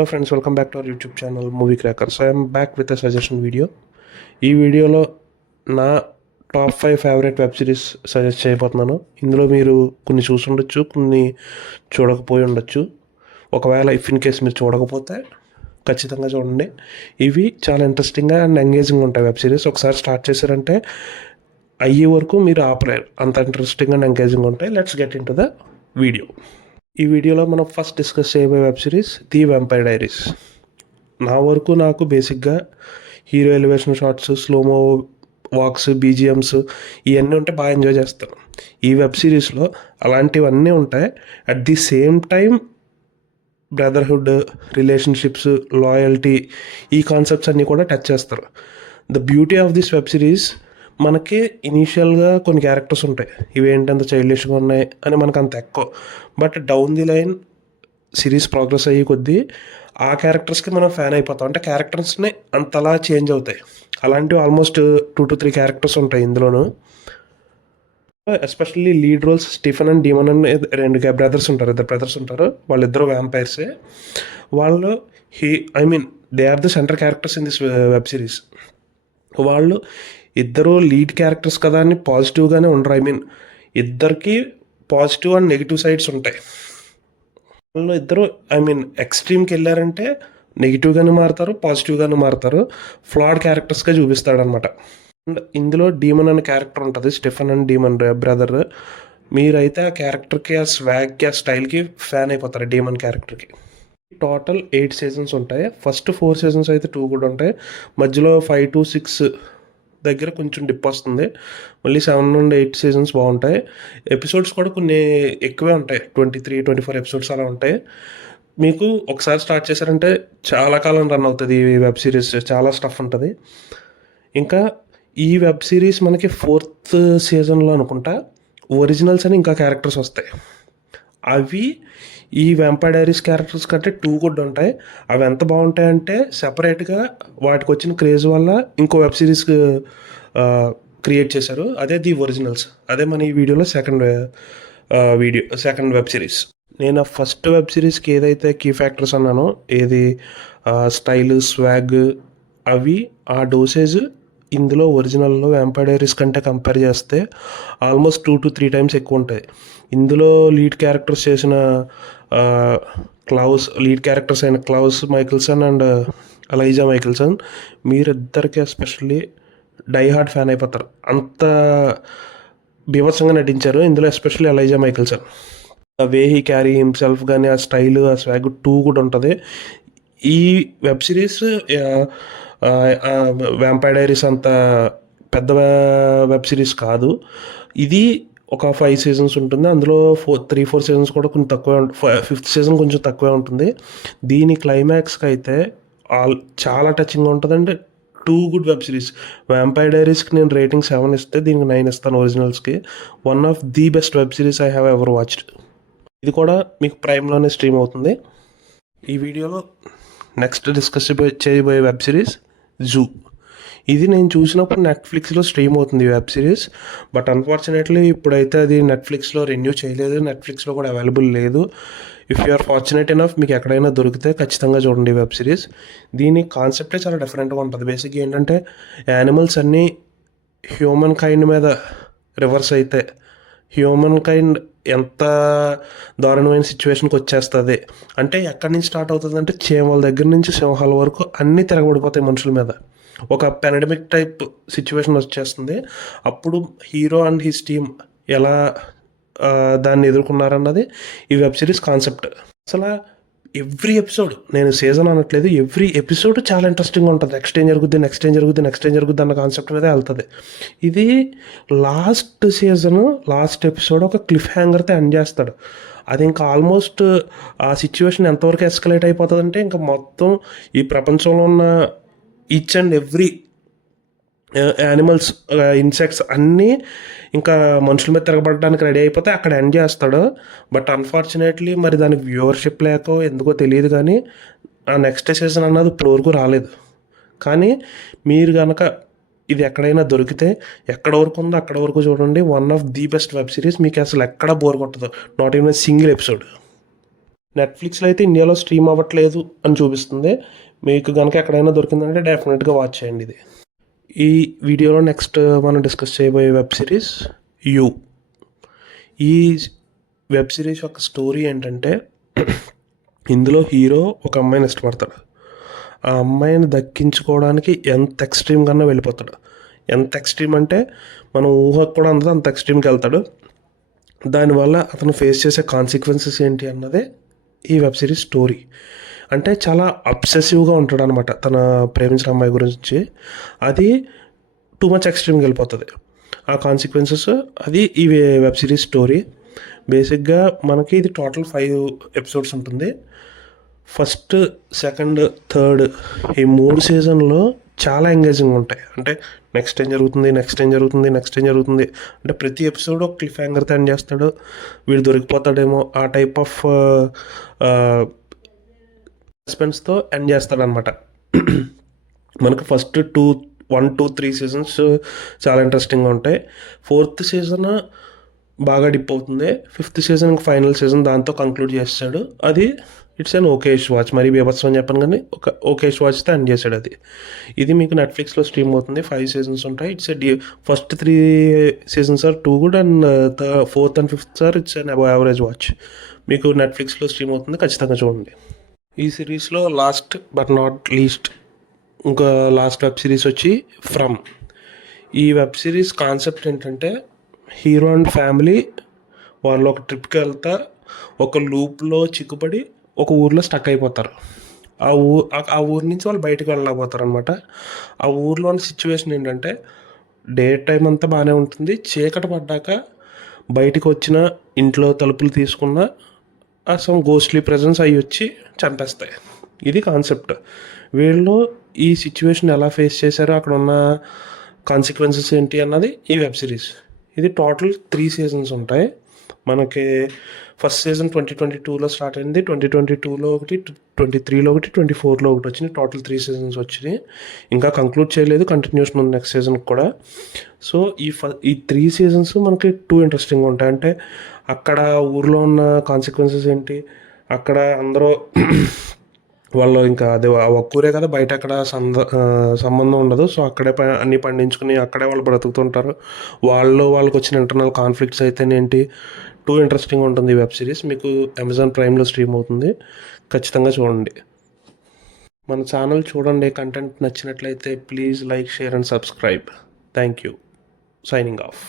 Hello friends, welcome back to our YouTube channel Movie Cracker. So I am back with a suggestion video. ఈ వీడియోలో నా top 5 favourite web series suggest చేయబోతున్నాను. ఇందులో మీరు కొన్ని చూసి ఉండొచ్చు, కొన్ని చూడకపోయి ఉండొచ్చు. ఒకవేళ ఇఫ్ ఇన్ కేస్ మీరు చూడకపోతే ఖచ్చితంగా చూడండి. ఇవి చాలా ఇంట్రెస్టింగ్గా అండ్ ఎంగేజింగ్ ఉంటాయి వెబ్ సిరీస్. ఒకసారి స్టార్ట్ చేశారంటే అయ్యే వరకు మీరు ఆపలేరు, అంత ఇంట్రెస్టింగ్ అండ్ ఎంగేజింగ్ ఉంటాయి. Let's get into the video. ఈ వీడియోలో మనం ఫస్ట్ డిస్కస్ చేయబోయే web series the vampire diaries. నా వరకు నాకు బేసిక్గా hero elevation shots, slomo walks, BGMs ఇవన్నీ ఉంటే బాగా ఎంజాయ్ చేస్తాను. ఈ వెబ్ సిరీస్లో అలాంటివన్నీ ఉంటాయి. At the same time brotherhood, relationships, loyalty, ఈ కాన్సెప్ట్స్ అన్నీ కూడా టచ్ చేస్తారు. The beauty of this web series, మనకి ఇనీషియల్గా కొన్ని క్యారెక్టర్స్ ఉంటాయి, ఇవేంటి అంత చైల్డిష్గా ఉన్నాయి అని మనకు అంత ఎక్కువ. But down the line series progress అయ్యే కొద్దీ ఆ క్యారెక్టర్స్కి మనం ఫ్యాన్ అయిపోతాం. అంటే క్యారెక్టర్స్ని అంతలా చేంజ్ అవుతాయి. అలాంటివి ఆల్మోస్ట్ 2 to 3 క్యారెక్టర్స్ ఉంటాయి ఇందులోను. Especially lead roles Stephen and Damon అని ఇద్దరు బ్రదర్స్ ఉంటారు. వాళ్ళిద్దరూ వ్యాంపైర్సే. వాళ్ళు they are the center characters in this web series. వాళ్ళు ఇద్దరు లీడ్ క్యారెక్టర్స్ కదా అని పాజిటివ్గానే ఉండరు. ఇద్దరికి పాజిటివ్ అండ్ నెగిటివ్ సైడ్స్ ఉంటాయి. వాళ్ళు ఇద్దరు ఎక్స్ట్రీమ్కి వెళ్ళారంటే నెగిటివ్గానే మారుతారు, పాజిటివ్గానే మారుతారు. ఫ్లాడ్ క్యారెక్టర్స్గా చూపిస్తాడనమాట. అండ్ ఇందులో డీమన్ అనే క్యారెక్టర్ ఉంటుంది, స్టెఫెన్ అండ్ డీమన్ బ్రదర్. మీరైతే ఆ క్యారెక్టర్కి, ఆ స్వాగ్కి, ఆ స్టైల్కి ఫ్యాన్ అయిపోతారు డీమన్ క్యారెక్టర్కి. టోటల్ 8 సీజన్స్ ఉంటాయి. ఫస్ట్ 4 సీజన్స్ అయితే 2 కూడా ఉంటాయి. మధ్యలో 5 to 6 దగ్గర కొంచెం డిప్ వస్తుంది. మళ్ళీ 7 నుండి 8 సీజన్స్ బాగుంటాయి. ఎపిసోడ్స్ కూడా కొన్ని ఎక్కువే ఉంటాయి, 23-24 ఎపిసోడ్స్ అలా ఉంటాయి. మీకు ఒకసారి స్టార్ట్ చేశారంటే చాలా కాలం రన్ అవుతుంది ఈ వెబ్ సిరీస్. చాలా స్టఫ్ ఉంటుంది. ఇంకా ఈ వెబ్ సిరీస్ మనకి 4th సీజన్లో అనుకుంటా ఒరిజినల్స్ అని ఇంకా క్యారెక్టర్స్ వస్తాయి. అవి ఈ వెంపైర్ డైరీస్ క్యారెక్టర్స్ కంటే 2 గుడ్ ఉంటాయి. అవి ఎంత బాగుంటాయంటే సెపరేట్గా వాటికి వచ్చిన క్రేజ్ వల్ల ఇంకో వెబ్ సిరీస్ క్రియేట్ చేశారు. అదే ది ఒరిజినల్స్. అదే మన ఈ వీడియోలో సెకండ్ వెబ్ సిరీస్. నేను ఫస్ట్ వెబ్ సిరీస్కి ఏదైతే కీ ఫ్యాక్టర్స్ అన్నానో, ఏది స్టైల్, స్వాగ్, అవి ఆ డోసేజ్ ఇందులో ఒరిజినల్లో వెంపైర్ డైరీస్ కంటే కంపేర్ చేస్తే ఆల్మోస్ట్ 2 to 3 టైమ్స్ ఎక్కువ ఉంటాయి. ఇందులో లీడ్ క్యారెక్టర్స్ చేసిన లీడ్ క్యారెక్టర్స్ అయిన Klaus Mikaelson and Elijah Mikaelson, మీరిద్దరికి ఎస్పెషల్లీ డై హార్డ్ ఫ్యాన్ అయిపోతారు. అంత బీభత్సంగా నటించారు ఇందులో. Especially Elijah Mikaelson, way he carry himself కానీ, ఆ స్టైల్, ఆ స్వాగ్ 2 కూడా ఉంటుంది. ఈ వెబ్ సిరీస్ వ్యాంపైర్ డైరీస్ అంత పెద్ద వెబ్ సిరీస్ కాదు. ఇది ఒక 5 సీజన్స్ ఉంటుంది. అందులో 3-4 సీజన్స్ కూడా కొంచెం తక్కువే, 5th సీజన్ కొంచెం తక్కువే ఉంటుంది. దీని క్లైమాక్స్కి అయితే చాలా టచింగ్గా ఉంటుంది. అంటే 2 గుడ్ వెబ్ సిరీస్. వ్యాంపైర్ డైరీస్కి నేను రేటింగ్ 7 ఇస్తే దీనికి 9 ఇస్తాను. ఒరిజినల్స్కి one of the best web series I have ever watched. ఇది కూడా మీకు ప్రైమ్లోనే స్ట్రీమ్ అవుతుంది. ఈ వీడియోలో నెక్స్ట్ డిస్కస్ చేయబోయే వెబ్ సిరీస్ జూ. ఇది నేను చూసినప్పుడు నెట్ఫ్లిక్స్లో స్ట్రీమ్ అవుతుంది ఈ వెబ్ సిరీస్. బట్ అన్ఫార్చునేట్లీ ఇప్పుడైతే అది నెట్ఫ్లిక్స్లో రెన్యూ చేయలేదు, నెట్ఫ్లిక్స్లో కూడా అవైలబుల్ లేదు. If you are fortunate enough, మీకు ఎక్కడైనా దొరికితే ఖచ్చితంగా చూడండి వెబ్ సిరీస్. దీని కాన్సెప్టే చాలా డిఫరెంట్గా ఉంటుంది. బేసిక్గా ఏంటంటే యానిమల్స్ అన్నీ హ్యూమన్ కైండ్ మీద రివర్స్ అయితే హ్యూమన్ కైండ్ ఎంత దారుణమైన సిచ్యువేషన్కి వచ్చేస్తుంది అంటే, ఎక్కడి నుంచి స్టార్ట్ అవుతుంది అంటే చీమల దగ్గర నుంచి సింహాల వరకు అన్నీ తిరగబడిపోతాయి మనుషుల మీద. ఒక పాండమిక్ టైప్ సిచ్యువేషన్ వచ్చేస్తుంది. అప్పుడు హీరో అండ్ హిస్ టీమ్ ఎలా దాన్ని ఎదుర్కొన్నారన్నది ఈ వెబ్ సిరీస్ కాన్సెప్ట్. అసలు ఎవ్రీ ఎపిసోడ్, నేను సీజన్ అనట్లేదు, ఎవ్రీ ఎపిసోడ్ చాలా ఇంట్రెస్టింగ్గా ఉంటుంది. నెక్స్ట్ ఏం జరుగుద్ది అన్న కాన్సెప్ట్ మీదే వెళ్తుంది. ఇది లాస్ట్ ఎపిసోడ్ ఒక క్లిఫ్ హ్యాంగర్తో ఎండ్ చేస్తాడు. అది ఇంకా ఆల్మోస్ట్ ఆ సిచ్యువేషన్ ఎంతవరకు ఎస్కలేట్ అయిపోతుంది అంటే, ఇంకా మొత్తం ఈ ప్రపంచంలో ఉన్న each and every animals, insects అన్నీ ఇంకా మనుషుల మీద తిరగబడడానికి రెడీ అయిపోతే అక్కడ ఎండ్ చేస్తాడు. బట్ అన్ఫార్చునేట్లీ మరి దానికి వ్యూవర్షిప్ లేకో ఎందుకో తెలియదు, కానీ ఆ నెక్స్ట్ సీజన్ అన్నది ఇప్పుడు వరకు రాలేదు. కానీ మీరు కనుక ఇది ఎక్కడైనా దొరికితే ఎక్కడ వరకు ఉందో అక్కడ వరకు చూడండి. One of the best web series. మీకు అసలు ఎక్కడ బోర్ కొట్టదు, నాట్ ఈవెన్ సింగిల్ ఎపిసోడ్. నెట్‌ఫ్లిక్స్‌లో అయితే ఇండియాలో స్ట్రీమ్ అవ్వట్లేదు అని చూపిస్తుంది. మీకు గనుక ఎక్కడైనా దొరికిందంటే డెఫినెట్‌గా వాచ్ చేయండి ఇది. ఈ వీడియోలో నెక్స్ట్ మనం డిస్కస్ చేయబోయే వెబ్ సిరీస్ 'యూ'. ఈ వెబ్ సిరీస్ యొక్క స్టోరీ ఏంటంటే ఇందులో హీరో ఒక అమ్మాయిని ఇష్టపడతాడు. ఆ అమ్మాయిని దక్కించుకోవడానికి ఎంత ఎక్స్‌ట్రీమ్ కన్నా వెళ్ళిపోతాడు. ఎంత ఎక్స్‌ట్రీమ్ అంటే మనం ఊహకు కూడా అందదు అంత ఎక్స్‌ట్రీమ్‌కి వెళ్తాడు. దానివల్ల అతను ఫేస్ చేసే కాన్సిక్వెన్సెస్ ఏంటి అన్నదే ఈ వెబ్ సిరీస్ స్టోరీ. అంటే చాలా అబ్సెసివ్‌గా ఉంటాడనమాట తన ప్రేమించిన అమ్మాయి గురించి. అది టూ మచ్ ఎక్స్‌ట్రీమ్‌కి వెళ్ళిపోతది. ఆ కాన్సిక్వెన్సెస్ అది ఈ వెబ్ సిరీస్ స్టోరీ. బేసిక్‌గా మనకి ఇది టోటల్ 5 ఎపిసోడ్స్ ఉంటుంది. ఫస్ట్, సెకండ్, థర్డ్ ఈ 3 సీజన్‌లో చాలా ఎంగేజింగ్‌గా ఉంటాయి. అంటే నెక్స్ట్ ఏం జరుగుతుంది, నెక్స్ట్ ఏం జరుగుతుంది, నెక్స్ట్ ఏం జరుగుతుంది అంటే ప్రతి ఎపిసోడ్ ఒక క్లిఫ్ హ్యాంగర్‌తో ఎండ్ చేస్తాడు. వీడు దొరికిపోతాడేమో ఆ టైప్ ఆఫ్ సస్పెన్స్‌తో ఎండ్ చేస్తాడనమాట. మనకు ఫస్ట్ 1, 2, 3 సీజన్స్ చాలా ఇంట్రెస్టింగ్‌గా ఉంటాయి. ఫోర్త్ సీజన్ బాగా డిప్ అవుతుంది. ఫిఫ్త్ సీజన్ ఫైనల్ సీజన్ దాంతో కంక్లూడ్ చేస్తాడు. అది ఇట్స్ అన్ ఓకేష్ వాచ్. మరీ బీభత్సం అని చెప్పను కానీ ఒక ఓకేష్ వాచ్తో ఎండ్ చేశాడు అది. ఇది మీకు నెట్‌ఫ్లిక్స్‌లో స్ట్రీమ్ అవుతుంది. 5 సీజన్స్ ఉంటాయి. Its first 3 seasons are too good and fourth and fifth are it's an above average watch. మీకు నెట్‌ఫ్లిక్స్‌లో స్ట్రీమ్ అవుతుంది. ఖచ్చితంగా చూడండి. ఈ సిరీస్లో లాస్ట్ బట్ నాట్ లీస్ట్ ఇంకా లాస్ట్ వెబ్ సిరీస్ వచ్చి 'ఫ్రమ్'. ఈ వెబ్ సిరీస్ కాన్సెప్ట్ ఏంటంటే హీరో అండ్ ఫ్యామిలీ వాళ్ళు ఒక ట్రిప్కి వెళ్తా ఒక లూప్లో చిక్కుపడి ఒక ఊర్లో స్టక్ అయిపోతారు. ఆ ఊరు నుంచి వాళ్ళు బయటకు వెళ్ళలేకపోతారు అనమాట. ఆ ఊర్లోని సిచ్యువేషన్ ఏంటంటే డే టైం అంతా బాగానే ఉంటుంది. చీకటి పడ్డాక బయటకు వచ్చిన ఇంట్లో తలుపులు తీసుకున్న సమ్ గోస్ట్లీ ప్రెజెన్స్ అవి వచ్చి చంపేస్తాయి. ఇది కాన్సెప్ట్. వీళ్ళు ఈ సిచ్యువేషన్ ఎలా ఫేస్ చేశారో అక్కడ ఉన్న కాన్సిక్వెన్సెస్ ఏంటి అన్నది ఈ వెబ్ సిరీస్. ఇది టోటల్ 3 సీజన్స్ ఉంటాయి. మనకి ఫస్ట్ సీజన్ 2022లో స్టార్ట్ అయింది. 2022లో ఒకటి, 2023లో ఒకటి, 2024లో ఒకటి వచ్చినాయి. టోటల్ 3 సీజన్స్ వచ్చినాయి. ఇంకా కంక్లూడ్ చేయలేదు. కంటిన్యూషన్ ఉంది నెక్స్ట్ సీజన్కి కూడా. సో ఈ 3 సీజన్స్ మనకి ఇంట్రెస్టింగ్గా ఉంటాయి. అంటే అక్కడ ఊర్లో ఉన్న కాన్సిక్వెన్సెస్ ఏంటి, అక్కడ అందరూ వాళ్ళు ఇంకా అదే ఆ ఒక్కూరే కదా, బయట అక్కడ సంబంధం ఉండదు. సో అక్కడే అన్నీ పండించుకుని అక్కడే వాళ్ళు బ్రతుకుతుంటారు. వాళ్ళకి వచ్చిన ఇంటర్నల్ కాన్ఫ్లిక్ట్స్ అయితేనేంటి ఇంట్రెస్టింగ్ ఉంటుంది ఈ వెబ్ సిరీస్. మీకు అమెజాన్ ప్రైమ్లో స్ట్రీమ్ అవుతుంది. ఖచ్చితంగా చూడండి. మన ఛానల్ చూడండి. కంటెంట్ నచ్చినట్లయితే please like, share and subscribe. Thank you. Signing off.